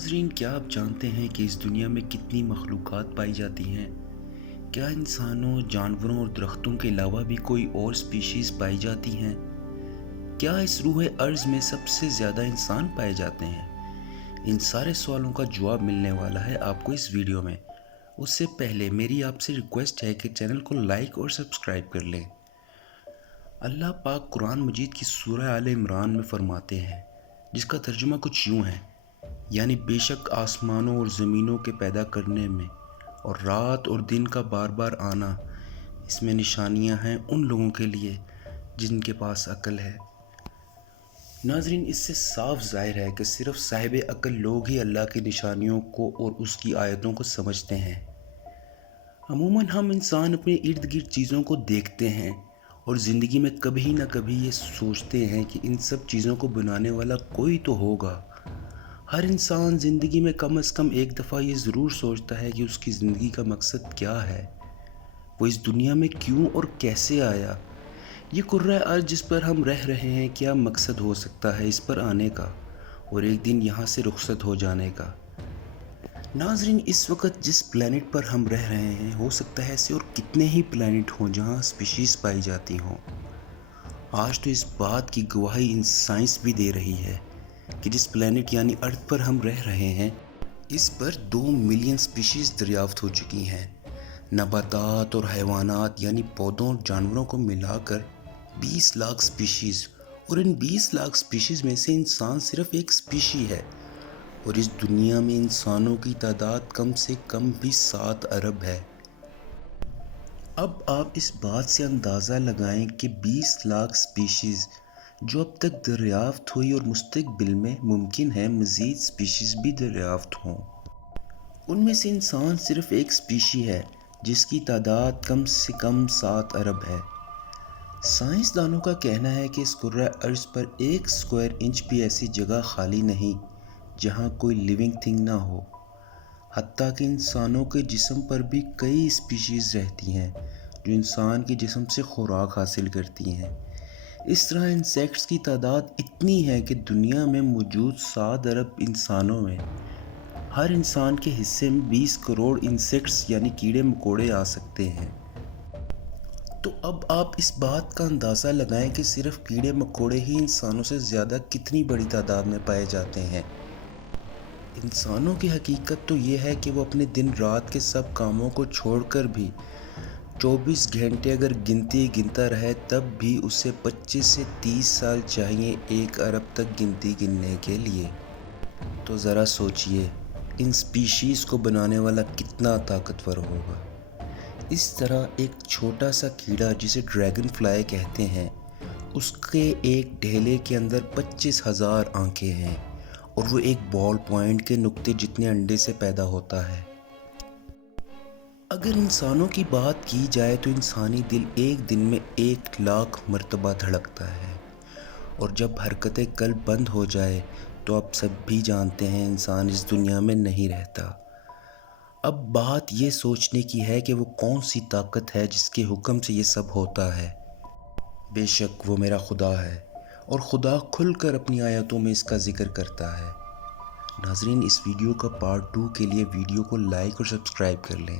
ناظرین، کیا آپ جانتے ہیں کہ اس دنیا میں کتنی مخلوقات پائی جاتی ہیں؟ کیا انسانوں، جانوروں اور درختوں کے علاوہ بھی کوئی اور سپیشیز پائی جاتی ہیں؟ کیا اس روح ارض میں سب سے زیادہ انسان پائے جاتے ہیں؟ ان سارے سوالوں کا جواب ملنے والا ہے آپ کو اس ویڈیو میں۔ اس سے پہلے میری آپ سے ریکویسٹ ہے کہ چینل کو لائک اور سبسکرائب کر لیں۔ اللہ پاک قرآن مجید کی سورہ آل عمران میں فرماتے ہیں، جس کا ترجمہ کچھ یوں ہے، یعنی بے شک آسمانوں اور زمینوں کے پیدا کرنے میں اور رات اور دن کا بار بار آنا، اس میں نشانیاں ہیں ان لوگوں کے لیے جن کے پاس عقل ہے۔ ناظرین، اس سے صاف ظاہر ہے کہ صرف صاحب عقل لوگ ہی اللہ کی نشانیوں کو اور اس کی آیتوں کو سمجھتے ہیں۔ عموماً ہم انسان اپنے ارد گرد چیزوں کو دیکھتے ہیں اور زندگی میں کبھی نہ کبھی یہ سوچتے ہیں کہ ان سب چیزوں کو بنانے والا کوئی تو ہوگا۔ ہر انسان زندگی میں کم از کم ایک دفعہ یہ ضرور سوچتا ہے کہ اس کی زندگی کا مقصد کیا ہے، وہ اس دنیا میں کیوں اور کیسے آیا، یہ کرۂ ارض جس پر ہم رہ رہے ہیں کیا مقصد ہو سکتا ہے اس پر آنے کا اور ایک دن یہاں سے رخصت ہو جانے کا۔ ناظرین، اس وقت جس پلینٹ پر ہم رہ رہے ہیں ہو سکتا ہے ایسے اور کتنے ہی پلینٹ ہوں جہاں سپیشیز پائی جاتی ہوں۔ آج تو اس بات کی گواہی سائنس بھی دے رہی ہے کہ جس پلینٹ یعنی ارتھ پر ہم رہ رہے ہیں اس پر 2 ملین سپیشیز دریافت ہو چکی ہیں۔ نباتات اور حیوانات یعنی پودوں اور جانوروں کو ملا کر 20 لاکھ سپیشیز، اور ان 20 لاکھ سپیشیز میں سے انسان صرف ایک سپیشی ہے، اور اس دنیا میں انسانوں کی تعداد کم سے کم بھی 7 ارب ہے۔ اب آپ اس بات سے اندازہ لگائیں کہ 20 لاکھ سپیشیز جو اب تک دریافت ہوئی اور مستقبل میں ممکن ہے مزید سپیشیز بھی دریافت ہوں، ان میں سے انسان صرف ایک سپیشی ہے جس کی تعداد کم سے کم 7 ارب ہے۔ سائنسدانوں کا کہنا ہے کہ اس کرۂ ارض پر 1 اسکوائر انچ بھی ایسی جگہ خالی نہیں جہاں کوئی لیونگ تھنگ نہ ہو۔ حتیٰ کہ انسانوں کے جسم پر بھی کئی سپیشیز رہتی ہیں جو انسان کے جسم سے خوراک حاصل کرتی ہیں۔ اس طرح انسیکٹس کی تعداد اتنی ہے کہ دنیا میں موجود 7 ارب انسانوں میں ہر انسان کے حصے میں 20 کروڑ انسیکٹس یعنی کیڑے مکوڑے آ سکتے ہیں۔ تو اب آپ اس بات کا اندازہ لگائیں کہ صرف کیڑے مکوڑے ہی انسانوں سے زیادہ کتنی بڑی تعداد میں پائے جاتے ہیں۔ انسانوں کی حقیقت تو یہ ہے کہ وہ اپنے دن رات کے سب کاموں کو چھوڑ کر بھی 24 گھنٹے اگر گنتی گنتا رہے تب بھی اسے 25 سے 30 سال چاہیے 1 ارب تک گنتی گننے کے لیے۔ تو ذرا سوچئے ان سپیشیز کو بنانے والا کتنا طاقتور ہوگا۔ اس طرح ایک چھوٹا سا کیڑا جسے ڈریگن فلائی کہتے ہیں، اس کے ایک ڈھیلے کے اندر 25,000 آنکھیں ہیں اور وہ ایک بال پوائنٹ کے نقطے جتنے انڈے سے پیدا ہوتا ہے۔ اگر انسانوں کی بات کی جائے تو انسانی دل ایک دن میں 1 لاکھ مرتبہ دھڑکتا ہے، اور جب حرکت قلب بند ہو جائے تو آپ سب بھی جانتے ہیں انسان اس دنیا میں نہیں رہتا۔ اب بات یہ سوچنے کی ہے کہ وہ کون سی طاقت ہے جس کے حکم سے یہ سب ہوتا ہے۔ بے شک وہ میرا خدا ہے، اور خدا کھل کر اپنی آیتوں میں اس کا ذکر کرتا ہے۔ ناظرین، اس ویڈیو کا پارٹ 2 کے لیے ویڈیو کو لائک اور سبسکرائب کر لیں۔